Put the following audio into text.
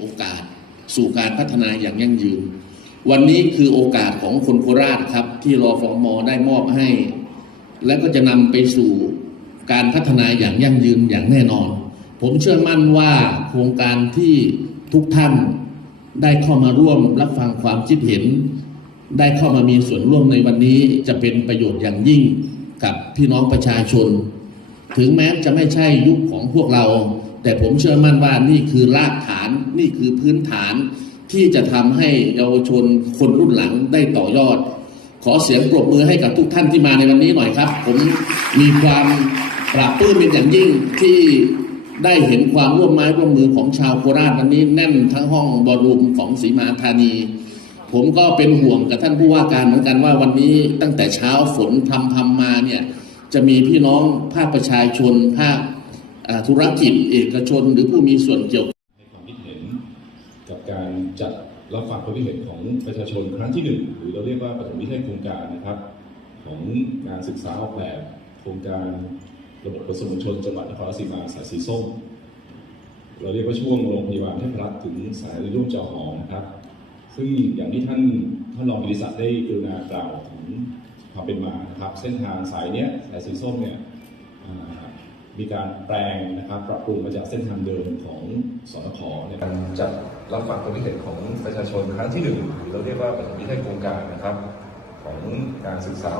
โอกาส สู่การพัฒนาอย่างยั่งยืน วันนี้คือโอกาสของคนโคราชครับ ที่รอฟอมอได้มอบให้ และก็จะนำไปสู่การพัฒนาอย่างยั่งยืนอย่างแน่นอน ผมเชื่อมั่นว่าโครงการที่ทุกท่านได้เข้ามาร่วมรับฟังความคิดเห็น ได้เข้ามามีส่วนร่วมในวันนี้จะเป็นประโยชน์อย่างยิ่งกับพี่น้องประชาชน ถึงแม้จะไม่ใช่ยุคของพวกเรา แต่ผมเชื่อมั่นว่านี่คือรากฐานนี่คือพื้นฐาน ที่จะทำให้เยาวชนคนรุ่นหลังได้ต่อยอด ขอเสียงปรบมือให้กับทุกท่านที่มาในวันนี้หน่อยครับ ผมมีความปราบปลื้มเป็นอย่างยิ่งที่ได้เห็นความร่วมไม้ร่วมมือของชาวโคราชวันนี้แน่นทั้งห้องบอลรูมของศรีมาธานี ผมก็เป็นห่วงกับท่านผู้ว่าการเหมือนกันว่าวันนี้ตั้งแต่เช้าฝนพรำพำมาเนี่ย จะมีพี่น้องภาคประชาชน ภาคธุรกิจเอกชน หรือผู้มีส่วนเกี่ยวให้ความคิดเห็นกับการจัดรับฟังความคิดเห็นของประชาชนครั้งที่หนึ่งหรือเราเรียกว่าปฐมนิเทศโครงการนะครับ ของการศึกษาออกแบบโครงการระบบขนส่งมวลชนจังหวัดนครราชสีมาสายสีส้มเราเรียกว่าช่วงโรงพยาบาลเทพรัตน์ถึงสายรุ่มจอหอนะครับ ซึ่งอย่างที่ท่านท่านรองกิติศักดิ์ได้กรุณากล่าว ความเป็นมานะครับเส้นทางสายเนี้ยสายสีส้มเนี่ยมีการแปลงนะครับปรับปรุงมาจากเส้นทางเดิมของสนขในการจัดรับฟังความคิดเห็นของประชาชนครั้งที่หนึ่งหรือเราเรียกว่าปฐมนิเทศโครงการนะครับของการศึกษา